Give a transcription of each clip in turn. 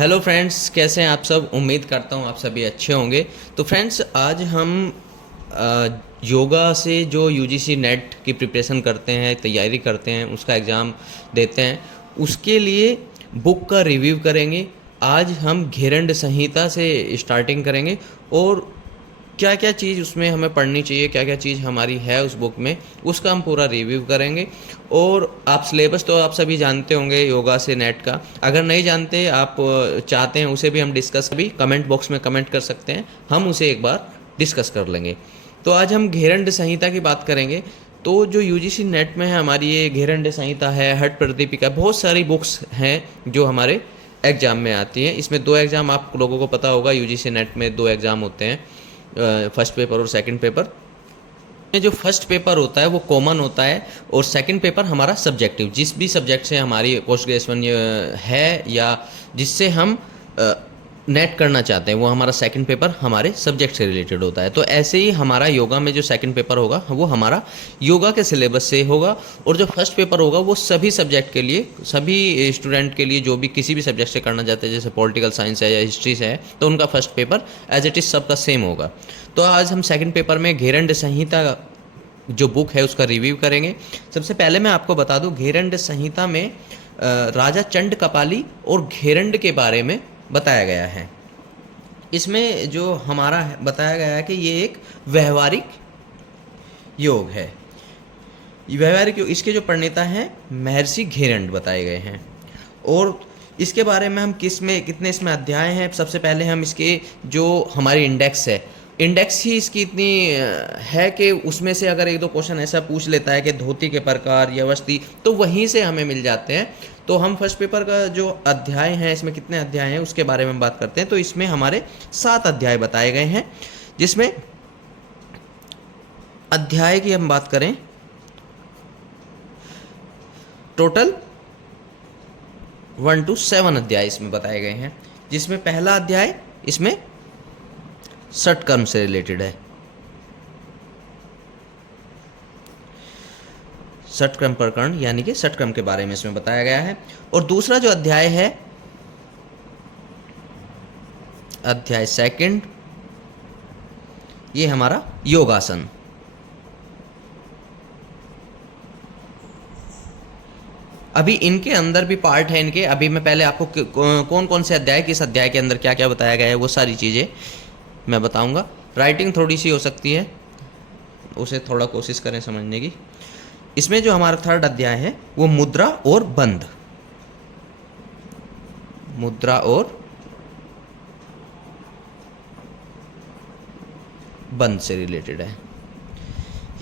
Hello friends, कैसे हैं आप सब। उम्मीद करता हूँ आप सभी अच्छे होंगे। तो फ्रेंड्स, आज हम योगा से जो यूजीसी नेट की प्रिपरेशन करते हैं, तैयारी करते हैं, उसका एग्ज़ाम देते हैं, उसके लिए बुक का रिव्यू करेंगे। आज हम घेरंड संहिता से स्टार्टिंग करेंगे और क्या क्या चीज़ उसमें हमें पढ़नी चाहिए, क्या क्या चीज़ हमारी है उस बुक में, उसका हम पूरा रिव्यू करेंगे। और आप सिलेबस तो आप सभी जानते होंगे योगा से नेट का। अगर नहीं जानते, आप चाहते हैं उसे भी हम डिस्कस भी कमेंट बॉक्स में कमेंट कर सकते हैं, हम उसे एक बार डिस्कस कर लेंगे। तो आज हम घेरंड संहिता की बात करेंगे। तो जो यूजीसी नेट में है हमारी, ये घेरंड संहिता है, हठ प्रदीपिका, बहुत सारी बुक्स हैं जो हमारे एग्ज़ाम में आती हैं। इसमें दो एग्ज़ाम आप लोगों को पता होगा, यूजीसी नेट में दो एग्ज़ाम होते हैं, फर्स्ट पेपर और सेकंड पेपर। में जो फर्स्ट पेपर होता है वो कॉमन होता है और सेकंड पेपर हमारा सब्जेक्टिव, जिस भी सब्जेक्ट से हमारी पोस्ट ग्रेजुएशन है या जिससे हम नेट करना चाहते हैं, वो हमारा सेकंड पेपर हमारे सब्जेक्ट से रिलेटेड होता है। तो ऐसे ही हमारा योगा में जो सेकंड पेपर होगा वो हमारा योगा के सिलेबस से होगा, और जो फर्स्ट पेपर होगा वो सभी सब्जेक्ट के लिए, सभी स्टूडेंट के लिए जो भी किसी भी सब्जेक्ट से करना चाहते हैं, जैसे पॉलिटिकल साइंस है या हिस्ट्री से है, तो उनका first paper as it is सबका सेम होगा। तो आज हम सेकंड पेपर में घेरंड संहिता जो बुक है उसका रिव्यू करेंगे। सबसे पहले मैं आपको बता दूं, घेरंड संहिता में राजा चंड कपाली और घेरंड के बारे में बताया गया है। इसमें जो हमारा बताया गया है कि ये एक व्यवहारिक योग है। व्यवहारिक योग, इसके जो प्रणेता हैं महर्षि घेरंड बताए गए हैं। और इसके बारे में हम किस में कितने इसमें अध्याय हैं, सबसे पहले हम इसके जो हमारी इंडेक्स है, इंडेक्स ही इसकी इतनी है कि उसमें से अगर एक दो क्वेश्चन ऐसा पूछ लेता है कि धोती के प्रकार या वस्ती, तो वहीं से हमें मिल जाते हैं। तो हम फर्स्ट पेपर का जो अध्याय है, इसमें कितने अध्याय हैं उसके बारे में बात करते हैं। तो इसमें हमारे 7 अध्याय बताए गए हैं, जिसमें अध्याय की हम बात करें, टोटल 1 to 7 अध्याय इसमें बताए गए हैं। जिसमें पहला अध्याय इसमें षटकर्म से रिलेटेड है, षटक्रम प्रकरण यानी कि षटक्रम के बारे में इसमें बताया गया है। और दूसरा जो अध्याय है, अध्याय सेकंड, ये हमारा योगासन। अभी इनके अंदर भी पार्ट है इनके, अभी मैं पहले आपको कौन कौन से अध्याय, किस अध्याय के अंदर क्या क्या बताया गया है, वो सारी चीज़ें मैं बताऊंगा। राइटिंग थोड़ी सी हो सकती है, उसे थोड़ा कोशिश करें समझने की। इसमें जो हमारा थर्ड अध्याय है वो मुद्रा और बंध, मुद्रा और बंध से रिलेटेड है।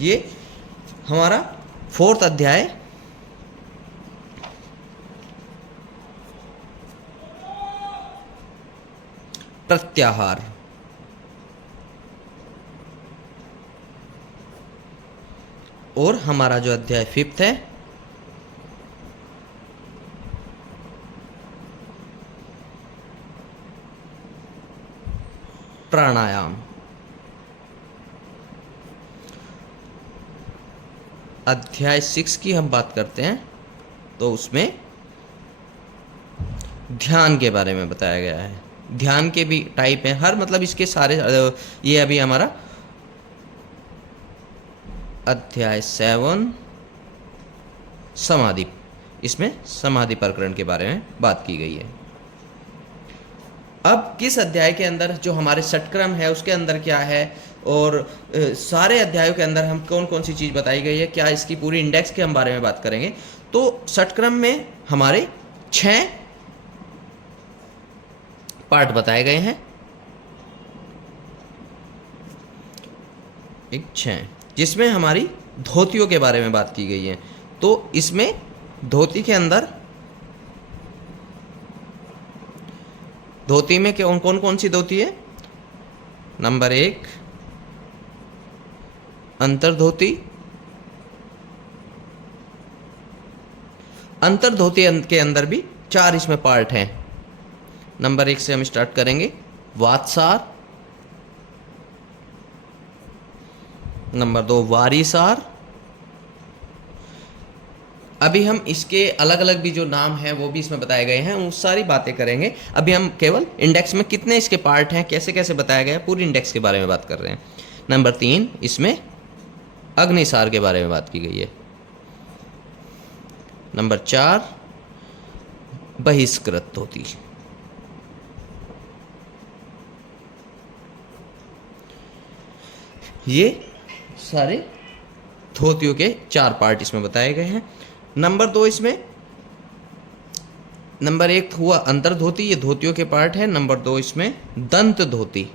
ये हमारा फोर्थ अध्याय प्रत्याहार, और हमारा जो अध्याय फिफ्थ है प्राणायाम। अध्याय 6 की हम बात करते हैं तो उसमें ध्यान के बारे में बताया गया है। ध्यान के भी टाइप हैं, हर मतलब इसके सारे, ये अभी हमारा अध्याय 7 समाधि, इसमें समाधि प्रकरण के बारे में बात की गई है। अब किस अध्याय के अंदर जो हमारे षटक्रम है उसके अंदर क्या है, और सारे अध्यायों के अंदर हम कौन कौन सी चीज़ बताई गई है, क्या इसकी पूरी इंडेक्स के हम बारे में बात करेंगे। तो षटक्रम में हमारे 6 पार्ट बताए गए हैं, 6, जिसमें हमारी धोतियों के बारे में बात की गई है। तो इसमें धोती के अंदर, धोती में कौन कौन कौन सी धोती है। नंबर 1 अंतर धोती, अंतर धोती के अंदर भी 4 इसमें पार्ट हैं। नंबर 1 से हम स्टार्ट करेंगे, वातसार। नंबर 2 वारीसार। अभी हम इसके अलग अलग भी जो नाम हैं वो भी इसमें बताए गए हैं, वो सारी बातें करेंगे। अभी हम केवल इंडेक्स में कितने इसके पार्ट हैं, कैसे कैसे बताया गया है, पूरी इंडेक्स के बारे में बात कर रहे हैं। नंबर 3, इसमें अग्निसार के बारे में बात की गई है। नंबर 4, बहिष्कृत धोती। ये सारे धोतियों के 4 पार्ट इसमें बताए गए हैं। नंबर 2, इसमें नंबर 1 हुआ अंतर धोती, ये धोतियों के पार्ट है। नंबर 2 इसमें दंत धोती।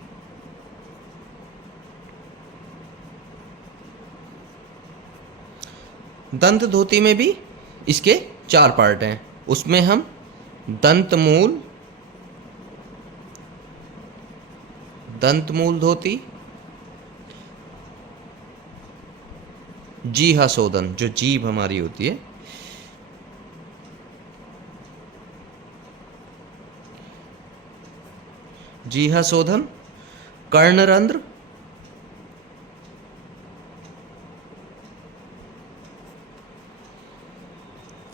दंत धोती में भी इसके 4 पार्ट हैं। उसमें हम दंतमूल, दंतमूल धोती, जीहा शोधन, जो जीभ हमारी होती है, जीहा शोधन, कर्णरंध्र,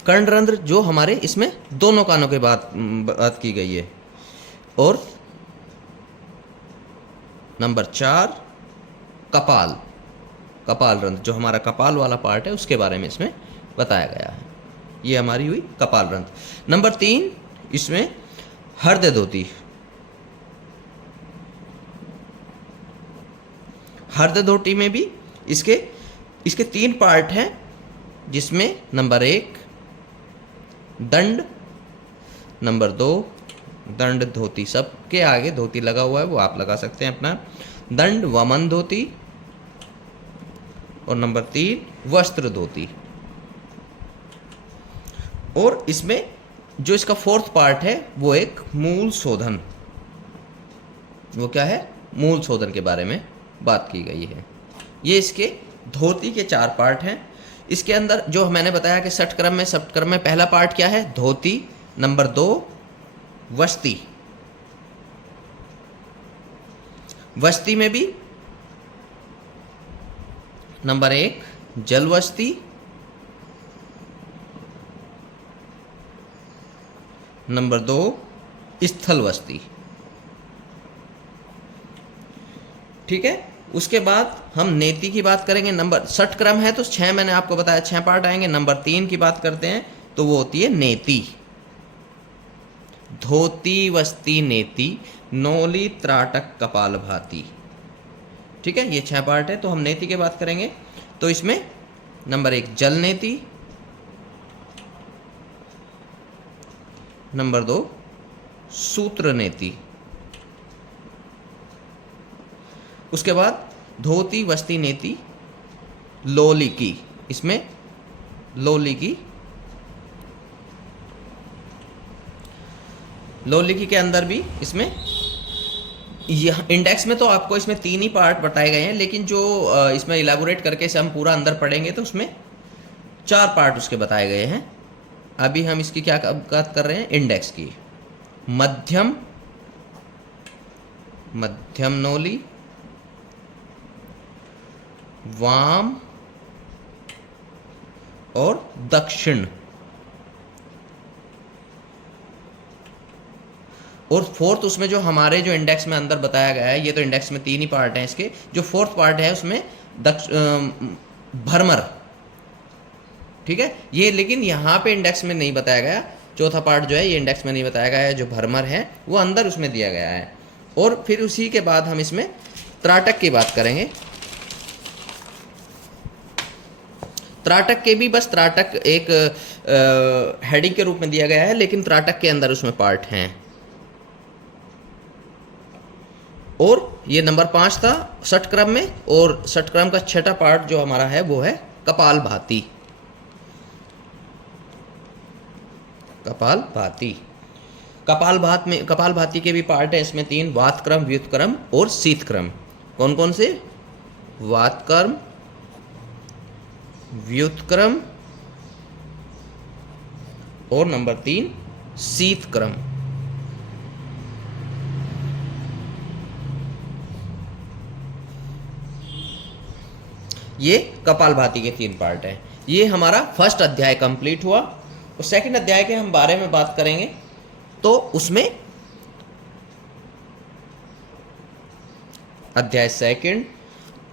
कर्णरंध्र जो हमारे इसमें दोनों कानों के बात की गई है। और नंबर 4, कपाल, कपाल रंध्र, जो हमारा कपाल वाला पार्ट है उसके बारे में इसमें बताया गया है। ये हमारी हुई कपाल रंध्र। नंबर 3, इसमें हृदय धोती। हृदय धोती में भी इसके 3 पार्ट हैं, जिसमें नंबर 1 दंड, नंबर 2 दंड धोती, सबके आगे धोती लगा हुआ है, वो आप लगा सकते हैं अपना, दंड वमन धोती, और नंबर 3 वस्त्र धोती। और इसमें जो इसका 4th पार्ट है वो एक मूल शोधन। वो क्या है? मूल शोधन के बारे में बात की गई है। ये इसके धोती के 4 पार्ट हैं। इसके अंदर जो मैंने बताया कि षटक्रम में पहला पार्ट क्या है? धोती। नंबर 2 वस्ती। वस्ती में भी नंबर 1 जल वस्ती, नंबर 2 स्थल वस्ती। ठीक है। उसके बाद हम नेति की बात करेंगे। नंबर षटक्रम है तो 6 मैंने आपको बताया 6 पार्ट आएंगे। नंबर 3 की बात करते हैं तो वो होती है नेति। धोती वस्ती नेति, नौली त्राटक कपाल भाती। ठीक है, ये 6 पार्ट है। तो हम नेति की बात करेंगे तो इसमें नंबर 1 जल नेति, नंबर 2 सूत्र नेति, उसके बाद धोती वस्ती नेति लोलिकी। इसमें लोलिकी के अंदर भी इसमें यह इंडेक्स में तो आपको इसमें 3 ही पार्ट बताए गए हैं, लेकिन जो इसमें इलाबोरेट करके से हम पूरा अंदर पढ़ेंगे तो उसमें 4 पार्ट उसके बताए गए हैं। अभी हम इसकी क्या बात कर रहे हैं? इंडेक्स की। मध्यम नौली, वाम और दक्षिण। और 4th उसमें जो हमारे जो इंडेक्स में अंदर बताया गया है, ये तो इंडेक्स में 3 ही पार्ट हैं इसके, जो 4th पार्ट है उसमें भरमर। ठीक है, ये लेकिन यहाँ पे इंडेक्स में नहीं बताया गया। चौथा पार्ट जो है ये इंडेक्स में नहीं बताया गया है। जो भरमर है वो अंदर उसमें दिया गया है। और फिर उसी के बाद हम इसमें त्राटक की बात करेंगे। त्राटक के भी बस त्राटक एक हेडिंग के रूप में दिया गया है, लेकिन त्राटक के अंदर उसमें पार्ट हैं। और ये नंबर 5 था षटक्रम में, और षटक्रम का 6ठा पार्ट जो हमारा है वो है कपाल भाती। कपाल भाती। कपाल भाती के भी पार्ट है इसमें 3, वातक्रम, व्युत्क्रम और शीतक्रम। कौन कौन से? वातक्रम, व्युत्क्रम और नंबर 3 शीतक्रम। ये कपाल भाती के 3 पार्ट हैं। ये हमारा फर्स्ट अध्याय कंप्लीट हुआ और सेकंड अध्याय के हम बारे में बात करेंगे। तो उसमें अध्याय सेकंड,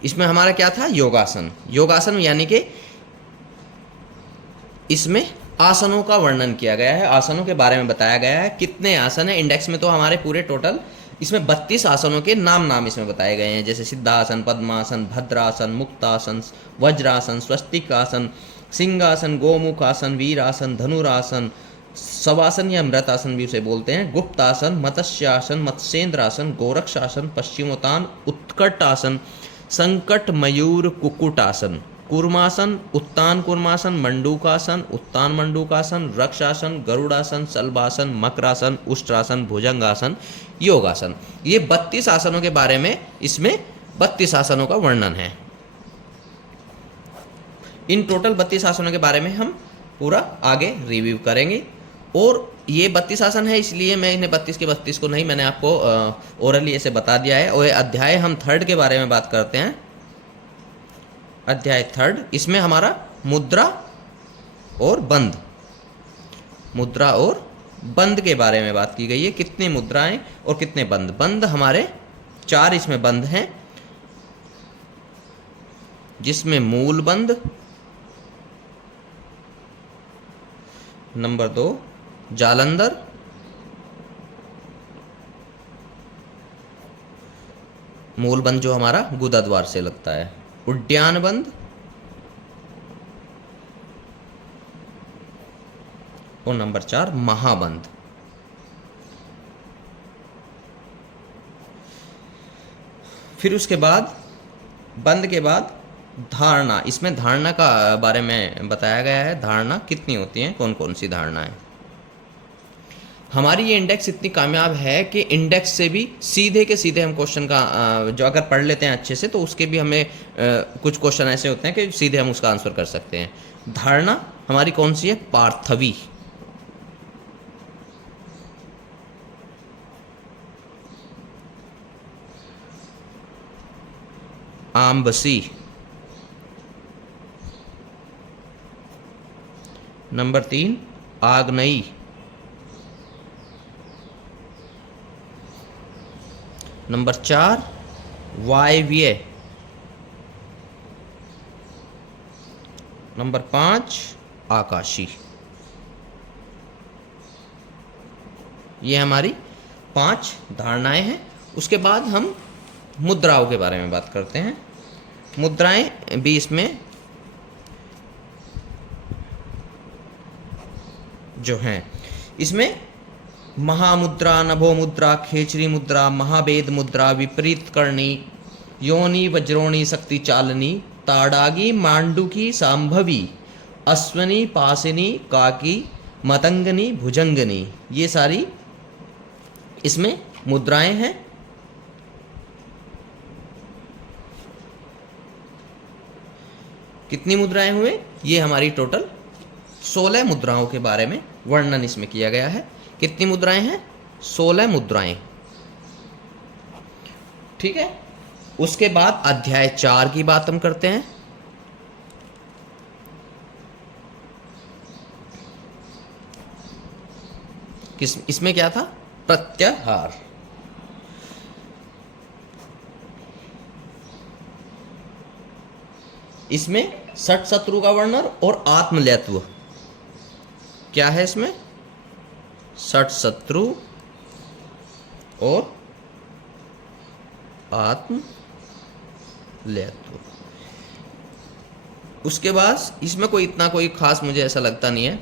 इसमें हमारा क्या था, योगासन। योगासन यानी कि इसमें आसनों का वर्णन किया गया है, आसनों के बारे में बताया गया है। कितने आसन है इंडेक्स में, तो हमारे पूरे टोटल इसमें 32 आसनों के नाम इसमें बताए गए हैं, जैसे सिद्धासन, पद्मासन, भद्रासन, मुक्तासन, वज्रासन, स्वस्तिक आसन, सिंहासन, गोमुख आसन, वीरासन, धनुरासन, शवासन या मृतासन भी उसे बोलते हैं, गुप्तासन, मत्स्यासन, मत्स्येंद्रासन, गोरक्षासन, पश्चिमोत्तान, उत्कटासन, संकट मयूर कुक्कुटासन, कूर्मासन, उत्तान कूर्मासन, मंडूकासन, उत्तान मंडूकासन, रक्षासन, गरुड़ासन, सल्भासन, मकरासन, उष्ट्रासन, भुजंगासन, योगासन। ये 32 आसनों के बारे में इसमें 32 आसनों का वर्णन है। इन टोटल 32 आसनों के बारे में हम पूरा आगे रिव्यू करेंगे। और ये 32 आसन है, इसलिए मैं इन्हें 32 के 32 को नहीं, मैंने आपको ओरली ऐसे बता दिया है। और ये अध्याय हम थर्ड के बारे में बात करते हैं। अध्याय थर्ड, इसमें हमारा मुद्रा और बंद, मुद्रा और बंद के बारे में बात की गई है। कितने मुद्राएं और कितने बंद। बंद हमारे 4 इसमें बंद हैं, जिसमें मूल बंद, नंबर 2 जालंधर, मूल बंद जो हमारा गुदा द्वार से लगता है, उद्यान बंद और नंबर 4 महाबंद। फिर उसके बाद बंद के बाद धारणा, इसमें धारणा का बारे में बताया गया है। धारणा कितनी होती हैं, कौन कौन सी धारणाएं। हमारी ये इंडेक्स इतनी कामयाब है कि इंडेक्स से भी सीधे के सीधे हम क्वेश्चन का जो अगर पढ़ लेते हैं अच्छे से, तो उसके भी हमें कुछ क्वेश्चन ऐसे होते हैं कि सीधे हम उसका आंसर कर सकते हैं। धारणा हमारी कौन सी है, पार्थवी, आम्बसी, नंबर 3 आग्नेयी, नंबर 4 वायव्य, नंबर 5 आकाशी। ये हमारी 5 धारणाएं हैं। उसके बाद हम मुद्राओं के बारे में बात करते हैं। मुद्राएं भी इसमें जो हैं, इसमें महामुद्रा, नभो मुद्रा, खेचरी मुद्रा, महाभेद मुद्रा, विपरीत करणी, योनि वज्रोणी, शक्ति चालनी, ताड़ागी, मांडुकी, सांभवी, अश्वनी, पासिनी, काकी, मतंगनी, भुजंगनी, ये सारी इसमें मुद्राएं हैं। कितनी मुद्राएं हुए, ये हमारी टोटल 16 मुद्राओं के बारे में वर्णन इसमें किया गया है। कितनी मुद्राएं हैं, 16 मुद्राएं। ठीक है। उसके बाद अध्याय 4 की बात हम करते हैं। इसमें क्या था, प्रत्याहार। इसमें षट शत्रु का वर्णन और आत्मलयत्व। क्या है इसमें, षट शत्रु और आत्मलयत्व। उसके बाद इसमें कोई इतना कोई खास मुझे ऐसा लगता नहीं है।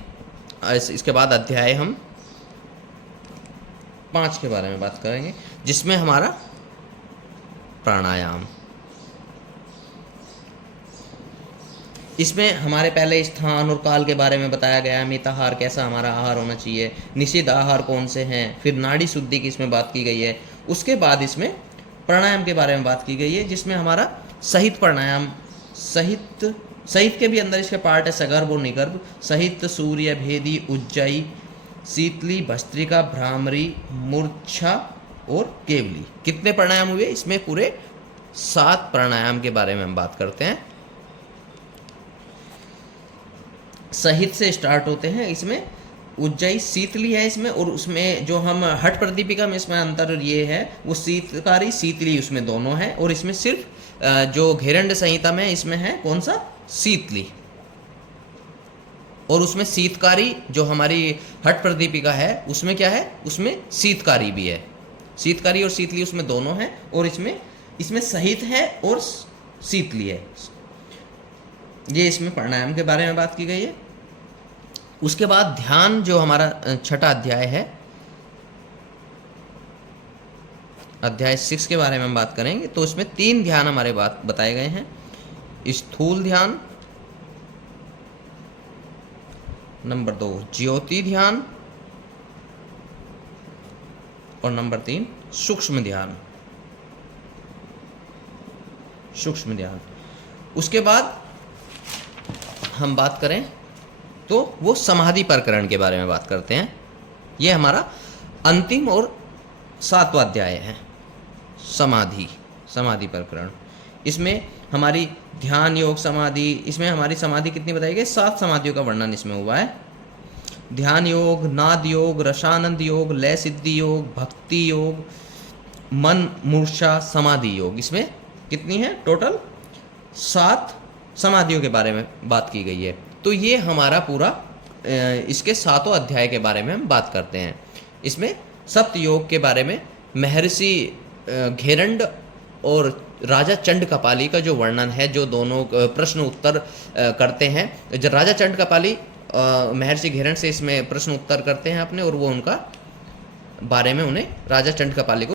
इसके बाद अध्याय हम 5 के बारे में बात करेंगे, जिसमें हमारा प्राणायाम। इसमें हमारे पहले स्थान और काल के बारे में बताया गया है। मिताहार, कैसा हमारा आहार होना चाहिए, निषिद्ध आहार कौन से हैं, फिर नाड़ी शुद्धि की इसमें बात की गई है। उसके बाद इसमें प्राणायाम के बारे में बात की गई है, जिसमें हमारा सहित प्राणायाम, सहित के भी अंदर इसके पार्ट है सगर्भ और निगर्भ, सहित, सूर्य भेदी, उज्जयी, शीतली, भस्त्रिका, भ्रामरी, मूर्छा और केवली। कितने प्राणायाम हुए इसमें, पूरे 7 प्राणायाम के बारे में हम बात करते हैं। सहित से स्टार्ट होते हैं। इसमें उज्जयी शीतली है इसमें, और उसमें जो हम हठ प्रदीपिका में इसमें अंतर ये है, वो शीतकारी शीतली उसमें दोनों है, और इसमें सिर्फ जो घेरंड संहिता में इसमें है कौन सा, शीतली। और उसमें शीतकारी जो हमारी हठ प्रदीपिका है उसमें क्या है, उसमें शीतकारी भी है। शीतकारी और शीतली उसमें दोनों है, और इसमें सहित है और शीतली है। ये इसमें प्राणायाम के बारे में बात की गई है। उसके बाद ध्यान जो हमारा छठा अध्याय है, अध्याय 6 के बारे में हम बात करेंगे। तो इसमें 3 ध्यान हमारे बात बताए गए हैं। स्थूल ध्यान, नंबर 2 ज्योति ध्यान, और नंबर 3 सूक्ष्म ध्यान। सूक्ष्म ध्यान। उसके बाद हम बात करें तो वो समाधि प्रकरण के बारे में बात करते हैं। ये हमारा अंतिम और 7वां अध्याय है, समाधि प्रकरण। इसमें हमारी ध्यान योग समाधि, इसमें हमारी समाधि कितनी बताई गई, 7 समाधियों का वर्णन इसमें हुआ है। ध्यान योग, नाद योग, रसानंद योग, लय सिद्धि योग, भक्ति योग, मन मूर्छा समाधि योग। इसमें कितनी है, टोटल 7 समाधियों के बारे में बात की गई है। तो ये हमारा पूरा इसके 7वें अध्याय के बारे में हम बात करते हैं। इसमें सप्त योग के बारे में महर्षि घेरंड और राजा चंड कपाली का जो वर्णन है, जो दोनों प्रश्न उत्तर करते हैं। जब राजा चंड कपाली महर्षि घेरंड से इसमें प्रश्न उत्तर करते हैं अपने, और वो उनका बारे में उन्हें राजा चंड कपाली को